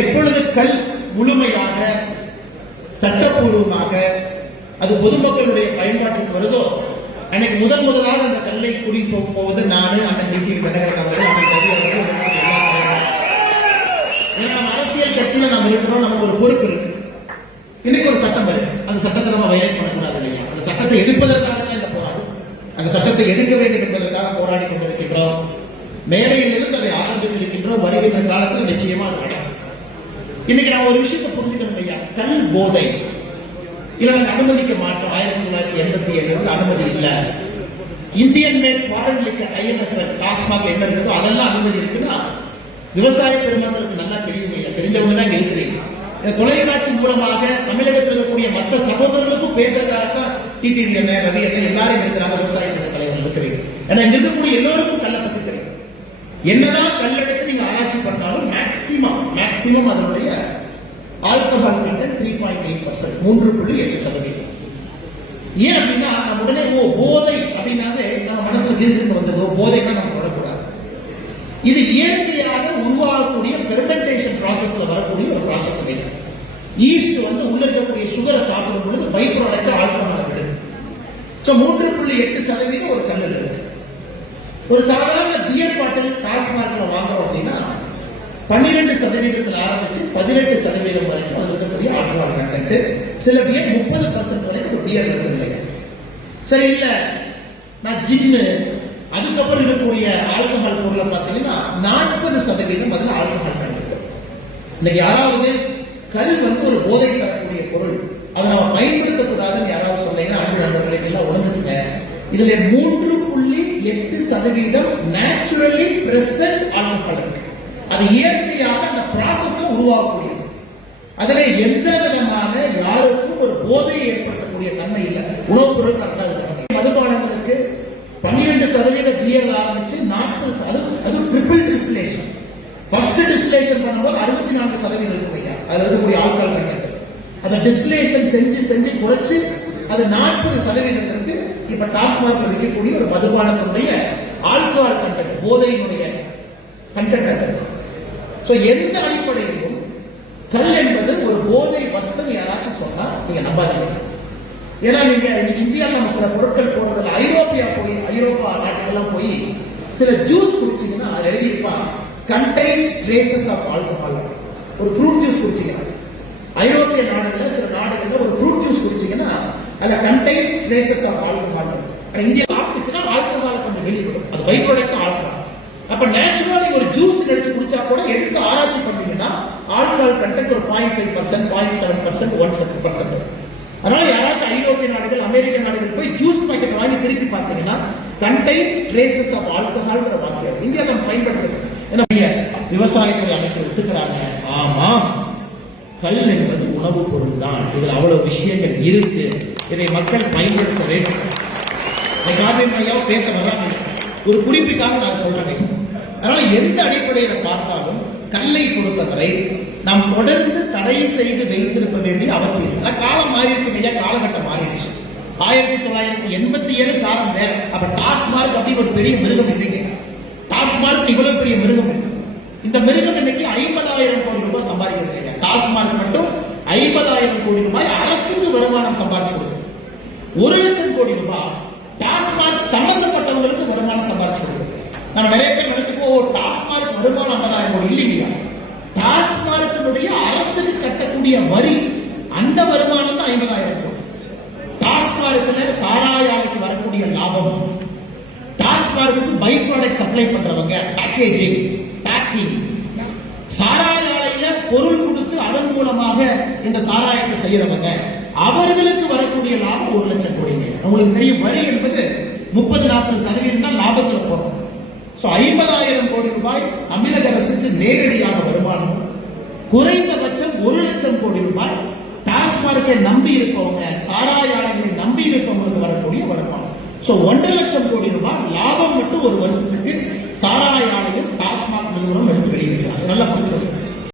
எப்பொழுது கல் முழுமையாக சட்டப்பூர்வமாக அது பொதுமக்களுடைய பயன்பாட்டுக்கு வருதோ அன்னைக்கு முதலாக அந்த கல்லை குடி போவது நானு அண்ணன் டிடிவி தினகரன் அவர்கள். நம்ம அரசியல் கட்சியில நாம் இருக்கிறோம், நமக்கு ஒரு பொறுப்பு இருக்கு. இன்னைக்கு ஒரு சட்டம் இருக்கு, அந்த சட்டத்தை நம்ம வயலேட் பண்ணக்கூடாது இல்லையா? அந்த சட்டத்தை எடுப்பதற்காக தான் இந்த போராட்டம். அந்த சட்டத்தை எடுக்க வேண்டும் என்பதற்காக போராடி கொண்டிருக்கின்றோம். மேடையில் இருந்து அதை ஆரம்பித்திருக்கின்றோம். வருகின்ற காலத்தில் நிச்சயமா நடக்கும். இன்னைக்கு நான் ஒரு விஷயத்தை புரிஞ்சுக்கணும் ஐயா, கல் போதை இல்ல நாங்க அனுமதிக்க மாட்டோம். 1987 அனுமதி இல்ல. Indian mat foreign liquor IMF TASMAC என்ன இருக்குதோ அதெல்லாம் அனுமதி இருக்குன்னா விவசாய பெருமக்களுக்கு நல்லா தெரியும் ஐயா, தெரிஞ்சவங்க தான் இருக்கிறீங்க. தொலைக்காட்சி மூலமாக தமிழகத்தில் இருக்கக்கூடிய மற்ற சகோதரர்களுக்கும் பேசுறதுக்காகத்தான் டிடிவி அண்ணன், ரவி அண்ணன் எல்லாரும் இருக்கிறாங்க. விவசாய சங்க தலைவர் இருக்கிறீங்க. ஏன்னா இங்க இருக்கக்கூடிய எல்லோருக்கும் கல்லை பத்தி தெரியும். என்னதான் கல்லெடுத்து நீங்க ஆராய்ச்சி பண்ணாலும் மேக்சிமம் அதனுடைய ஆல்கஹால் கண்டென்ட் 3.8%, 3.8%. ஏன் அப்படின்னா நம்ம உடனே போதை அப்படின்னாவே நம்ம மனசுல தீர்த்து வந்ததோ போதைக்கு நம்ம வரக்கூடாது. இது இயற்கையாக உருவாகக்கூடிய ஃபெர்மெண்டேஷன் ப்ராசஸ்ல வரக்கூடிய ஒரு ப்ராசஸ். ஈஸ்ட் வந்து உள்ள இருக்கக்கூடிய சுகரை சாப்பிடும் பொழுது பை ப்ராடக்ட் ஆல்கஹால் விடுது. 3.8% ஒரு கல்லு இருக்கு. ஒரு சாதாரண பியர் பாட்டில் டாஸ்மார்க்ல வாங்குறோம் அப்படின்னா 12% ஆரம்பிச்சு 18% வரைக்கும் அது இருக்கக்கூடிய ஆல்கஹால் கண்டென்ட். சில பியர் 30% வரைக்கும் ஒரு பியர் இருக்குது. சரி இல்ல நான் ஜின்னு அதுக்கப்புறம் இருக்கக்கூடிய ஆல்கஹால் பொருளை பார்த்தீங்கன்னா 40% அதுல ஆல்கஹால் கண்டென்ட். இன்னைக்கு யாராவது கல் வந்து ஒரு போதை தரக்கூடிய பொருள், அதை நம்ம பயன்படுத்தக்கூடாதுன்னு யாராவது சொன்னீங்கன்னா அன்பு நண்பர்களுக்கு எல்லாம் உணர்ந்துச்சுங்க. இதுல 3.8% நேச்சுரலி பிரசன்ட் ஆல்கஹால் இருக்கு. அது இயற்கையாக அந்த ப்ராசஸ்ல உருவாகக்கூடியது. அதுல எந்த விதமான யாருக்கும் ஒரு போதையை ஏற்படுத்தக்கூடிய தன்மை இல்லை. உணவுப் பொருள் மதுபானங்களுக்கு 12% பியர் ஆரம்பிச்சு 40%, அது ட்ரிபிள் டிஸ்டிலேஷன். ஃபர்ஸ்ட் டிஸ்டிலேஷன் பண்ணும்போது 64% இருக்கும். அதுல இருக்கக்கூடிய ஆல்கஹால் கண்டென்ட் அந்த டிஸ்டிலேஷன் செஞ்சு குறைச்சு அது 40% இப்ப டாஸ்மாக் விற்கக்கூடிய ஒரு மதுபானத்தினுடைய ஆல்கஹால் கண்டென்ட், போதையினுடைய கண்டென்ட். எந்த அடிப்படையிலும் கல் என்பது ஒரு போதை வஸ்து யாராச்சும் சொன்னா நீங்க நம்பாதீங்க. ஏன்னா நீங்க இந்தியாவில் நம்ம பொருட்கள் போடுறதுல ஐரோப்பா நாட்டுக்கெல்லாம் போய் சில ஜூஸ் குடிச்சீங்கன்னா அது எழுதியிருப்பான் கண்டெய்ன்ஸ் ட்ரேசஸ் ஆஃப் ஆல்கஹால். ஒரு ஃப்ரூட் ஜூஸ் குடிச்சீங்கன்னா ஐரோப்பிய நாடுகள்ல சில நாடுகள்ல ஒரு ஃப்ரூட் ஜூஸ் குடிச்சீங்கன்னா அதுல contains traces of alcohol. India சாப்பிட்டுச்சுன்னா ஆல்கஹால் கொஞ்சம் வெளியிடும், அது பை ப்ராடக்ட் ஆல்கஹால். அப்ப நேச்சுரலா ஒரு ஜூஸ் எடுத்து குடிச்சா கூட எடுத்து ஆராய்ச்சி பண்ணீங்கன்னா ஆல்கஹால் கண்டென்ட் ஒரு 0.5%, 0.7%, 1%. அதனால யாராச்சும் ஐரோப்பிய நாடுகள், அமெரிக்க நாடுகள் போய் ஜூஸ் பாக்கெட் வாங்கி திருப்பி பார்த்தீங்கன்னா கண்டெய்ன்ஸ் ட்ரேசஸ் ஆஃப் ஆல்கஹால்ங்கிற வாக்கியம் இந்தியா நம்ம பயன்படுத்துறோம். ஏன்னா விவசாயத்துறை அமைச்சர் ஒத்துக்கிறாங்க, ஆமா கல் என்பது உணவுப் பொருள் தான், இதுல அவ்வளவு விஷயங்கள் இருக்கு, இதை மக்கள் பயன்படுத்த வேண்டும். பேச வராங்க, ஒரு குறிப்புக்காக நான் சொல்றேன். அதனால எந்த அடிப்படையில பார்த்தாலும் கல்லை பொறுத்தவரை நாம் தொடர்ந்து தடை செய்து வைத்திருக்க வேண்டிய அவசியம். காலம் மாறிடுச்சு, காலகட்டம் மாறிடுச்சு. 1987 காலம் வேற. அப்ப டாஸ்மார்க் அப்படின்னு ஒரு பெரிய மிருகம் இல்லைங்க. டாஸ்மார்க் இவ்வளவு பெரிய மிருகம். இந்த மிருகம் இன்னைக்கு 50,000 கோடி ரூபாய் சம்பாதிக்கிறது. டாஸ்மார்க் மட்டும் 50,000 கோடி ரூபாய் அரசுக்கு வருமானம் சம்பாதிச்சு கொடுக்குது. 1 லட்சம் கோடி ரூபாய் டாஸ்மார்க் சம்பந்தப்பட்டவங்களுக்கு வருமானம் சம்பாதிச்சு கொடுக்குது. நம்ம நிறைய பேர் நினைச்சுக்கோ டாஸ்மார்க் வருமானம் 50,000 கோடி இல்லைங்களா? டாஸ்மார்க்கினுடைய அரசுக்கு கட்டக்கூடிய வரி அந்த வருமானம் தான் 50,000 கோடி. டாஸ்மார்க்ல சாராய ஆலைக்கு வரக்கூடிய லாபம், டாஸ்மார்க்கு பை ப்ராடக்ட் சப்ளை பண்றவங்க, பேக்கேஜிங், பேக்கிங், சாராய ஆலையில பொருள் கொடுத்து அதன் மூலமாக இந்த சாராயத்தை செய்யறவங்க, அவர்களுக்கு வரக்கூடிய லாபம் 1 லட்சம் கோடி. உங்களுக்கு தெரியும் வரி என்பது 30-40% தான் லாபத்தில் போறோம். 50,000 கோடி ரூபாய் தமிழக அரசுக்கு நேரடியாக வருமானம். குறைந்தபட்சம் 1 லட்சம் கோடி ரூபாய் டாஸ்மார்க்கை நம்பி இருக்கவங்க, சாராய ஆலைகளை நம்பி இருக்கவங்களுக்கு வரக்கூடிய வருமானம். 1.5 லட்சம் கோடி ரூபாய் லாபம் மட்டும் ஒரு வருஷத்துக்கு சாராய ஆலையும் டாஸ்மாக் நிறுவனம் எடுத்து